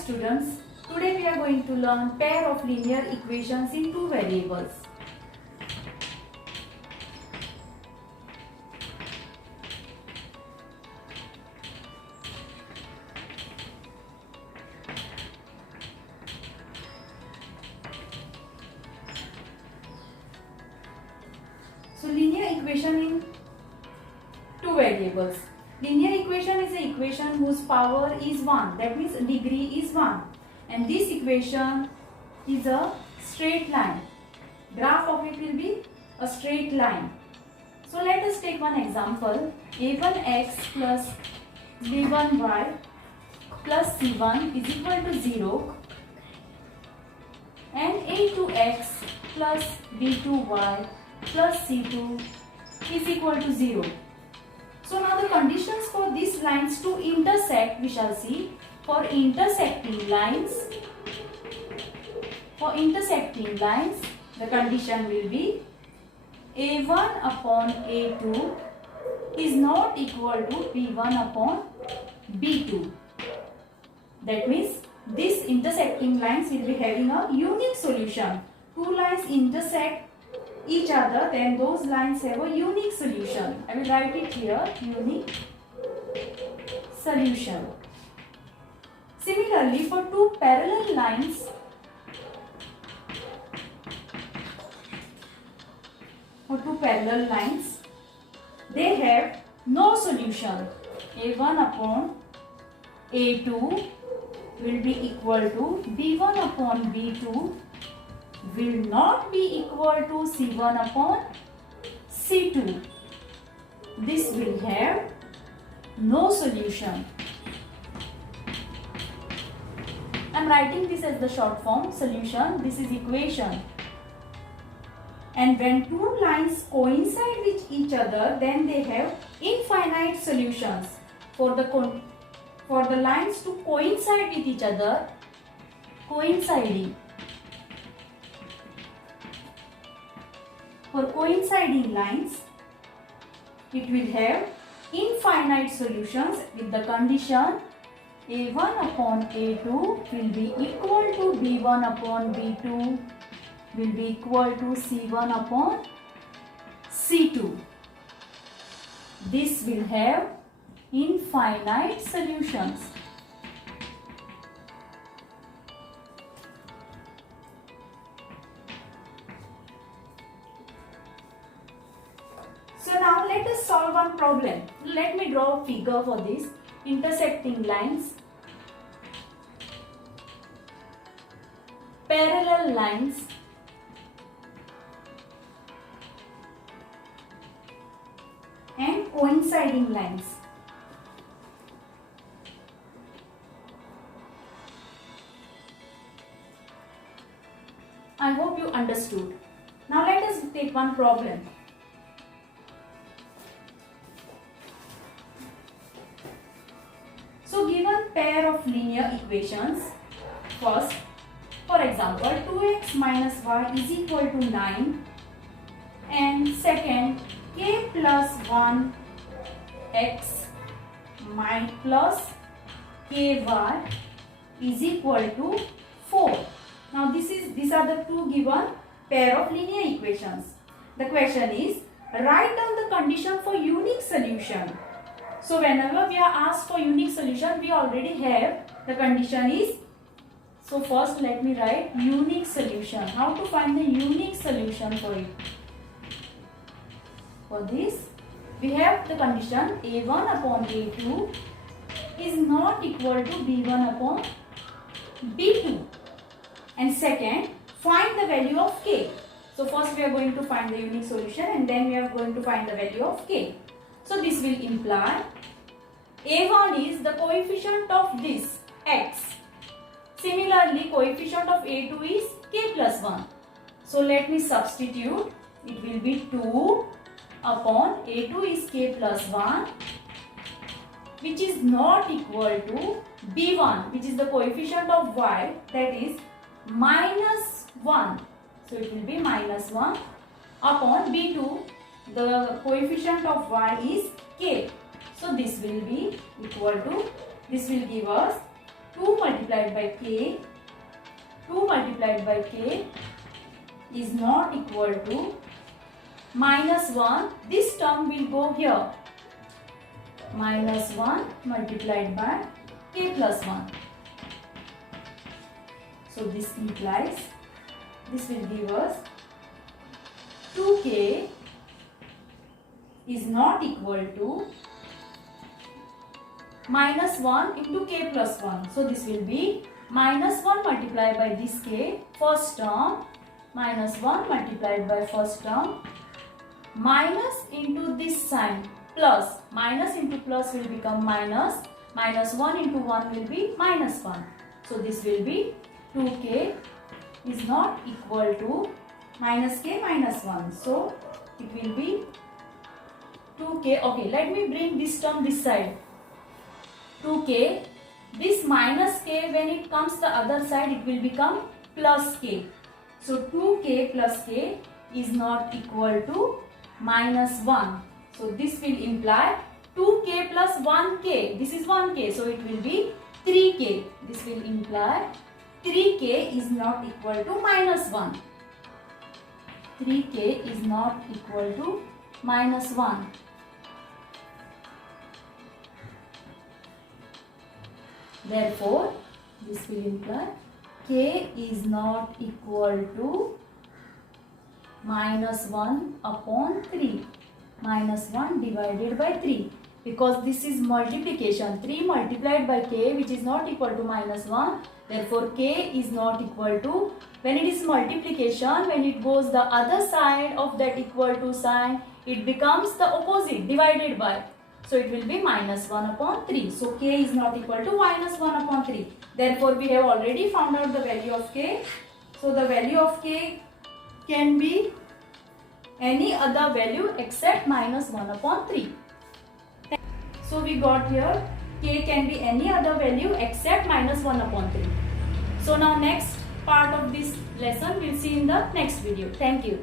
students, today we are going to learn pair of linear equations in two variables. So linear equation in two variables. Linear equation is an equation whose power is 1, that means degree is 1, and this equation is a straight line. Graph of it will be a straight line. So let us take one example. a1x plus b1y plus c1 is equal to 0 and a2x plus b2y plus c2 is equal to 0. So now the conditions for these lines to intersect we shall see. For intersecting lines, the condition will be a1 upon a2 is not equal to b1 upon b2. That means these intersecting lines will be having a unique solution. Two lines intersect each other, then those lines have a unique solution. I will write it here, unique solution. Similarly, for two parallel lines, they have no solution. a1 upon a2 will be equal to b1 upon b2 will not be equal to c1 upon c2. This will have no solution. I am writing this as the short form solution. This is equation. And when two lines coincide with each other, then they have infinite solutions. For the lines to coincide with each other, for coinciding lines, it will have infinite solutions with the condition a1 upon a2 will be equal to b1 upon b2 will be equal to c1 upon c2. This will have infinite solutions. So now let us solve one problem. Let me draw a figure for this. Intersecting lines, parallel lines, and coinciding lines. I hope you understood. Now let us take one problem. So given pair of linear equations, first, for example, 2x minus y is equal to 9, and second, k plus 1 x plus ky is equal to 4. Now these are the two given pair of linear equations. The question is, write down the condition for unique solution. So whenever we are asked for unique solution, we already have the condition is. So first let me write unique solution. How to find the unique solution for it? For this, we have the condition a1 upon a2 is not equal to b1 upon b2. And second, find the value of k. So first we are going to find the unique solution and then we are going to find the value of k. So this will imply a1 is the coefficient of this x. Similarly, coefficient of a2 is k plus 1. So let me substitute. It will be 2 upon a2 is k plus 1, which is not equal to b1, which is the coefficient of y, that is minus 1. So it will be minus 1 upon b2, the coefficient of y is k. So this will be equal to, this will give us 2 multiplied by k, 2 multiplied by k is not equal to minus 1. This term will go here. Minus 1 multiplied by k plus 1. So this implies, this will give us 2k is not equal to minus 1 into k plus 1. So this will be minus 1 multiplied by this k, first term, minus 1 multiplied by first term, minus into this sign, plus. Minus into plus will become minus. Minus 1 into 1 will be minus 1. So this will be 2k is not equal to minus k minus 1. So it will be 2k. Okay, let me bring this term this side. 2k. This minus k, when it comes the other side, it will become plus k. So 2k plus k is not equal to minus 1. So this will imply 2k plus 1k. This is 1k. So it will be 3k. This will imply 3k is not equal to minus 1. 3k is not equal to minus 1. Therefore, this will imply k is not equal to minus 1 upon 3. Minus 1 divided by 3. Because this is multiplication. 3 multiplied by k, which is not equal to minus 1. Therefore, k is not equal to, when it is multiplication, when it goes the other side of that equal to sign, it becomes the opposite, divided by. So it will be minus 1 upon 3. So k is not equal to minus 1 upon 3. Therefore, we have already found out the value of k. So the value of k can be any other value except minus 1 upon 3. So we got here k can be any other value except minus 1 upon 3. So now next part of this lesson we'll see in the next video. Thank you.